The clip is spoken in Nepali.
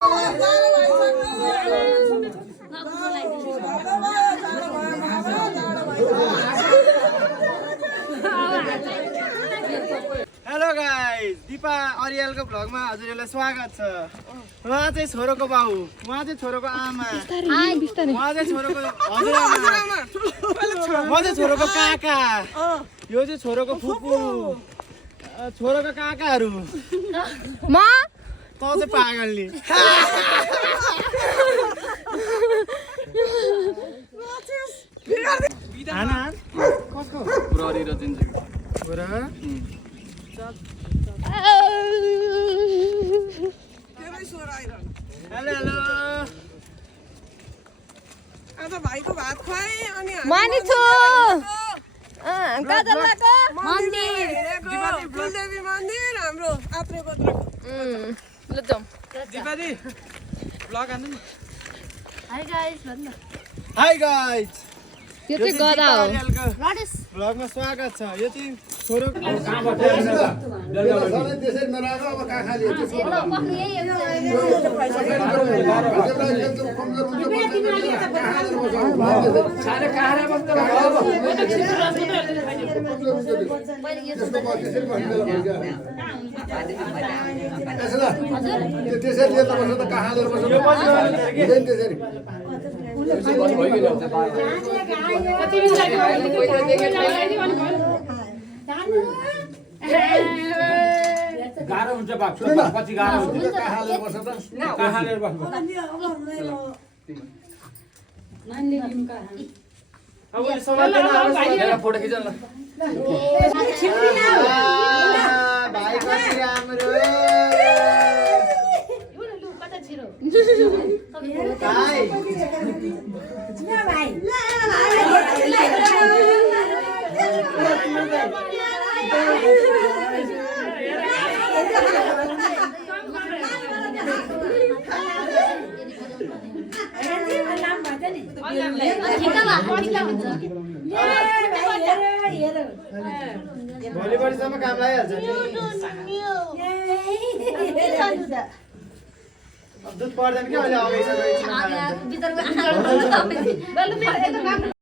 हेलो गाइस, दिपा अरियालको भ्लगमा हजुरहरूलाई स्वागत छ। उहाँ चाहिँ छोरोको बाउ, उहाँ चाहिँ छोरोको आमा, उहाँ चाहिँ छोरोको हजुरआमा, म चाहिँ छोरोको काका, यो चाहिँ छोरोको फुपू, छोरोको काकाहरू, म त चाहिँ पागलले। खाना कसको? बुढारी र जिन्जिर बुढा हेलो हेलो आज भाइको भात खुवाए अनि मानि छु गजलको मन्दिर फुलदेवी मन्दिर हाम्रो आत्रे गोत्रको ल जाऊ दिपादी भ्लग हान्नु नि। हाय गाइस भन्न हाई गाइस, यो चाहिँ गदा हो भ्लगमा स्वागत छ। यो चाहिँ छोरो गाह्रो हुन्छ पछि गाह्रो हुन्छ अब फोटो खिच न भाइ कति राम्रो भोलिपल्टसम्म काम लागिहाल्छ दुध पर्दैन क्या अहिले अगाडि